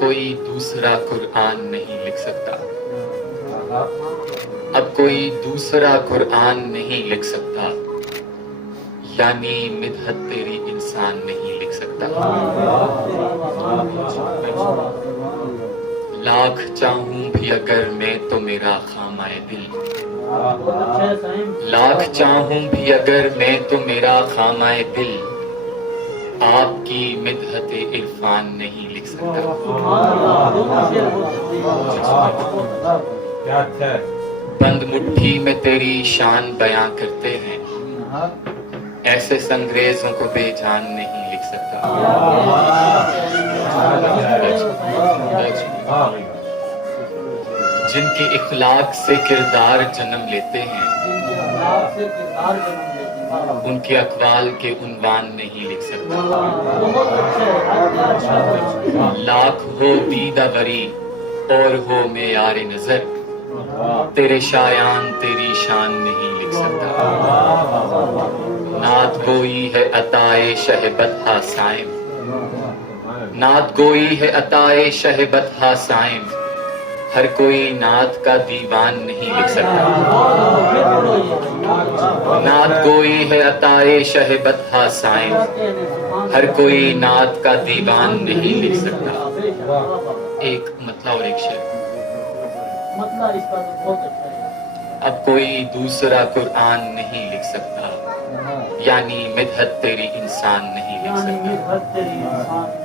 کوئی دوسرا قرآن نہیں لکھ سکتا، اب کوئی دوسرا قرآن نہیں لکھ سکتا، یعنی مدحت تیری انسان نہیں لکھ سکتا۔ لاکھ چاہوں بھی اگر میں تو میرا خامہ دل، لاکھ چاہوں بھی اگر میں تو میرا خامہ دل، آپ کی مدحت عرفان نہیں لکھ سکتا۔ بند مٹھی میں تیری شان بیاں کرتے ہیں، ایسے سنگریزوں کو بے جان نہیں لکھ سکتا۔ جن کے اخلاق سے کردار جنم لیتے ہیں، ان کے اقوال کے عنوان نہیں لکھ سکتا۔ لاکھ ہو دیدہ وری اور ہو معیار نظر، تیرے شایان تیری شان نہیں لکھ سکتا۔ نعت گوئی ہے عطائے شہ بطحہ صائم، نعت گوئی ہے عطائے شہ بطحہ صائم، ہر کوئی نعت کا دیوان نہیں لکھ سکتا۔ نعت گوئی ہے عطائے شہ بطحہ صائم، ہر کوئی نعت کا دیوان نہیں لکھ سکتا۔ ایک مطلع اور ایک شعر۔ اب کوئی دوسرا قرآن نہیں لکھ سکتا، یعنی مدحت تیری انسان نہیں لکھ سکتا۔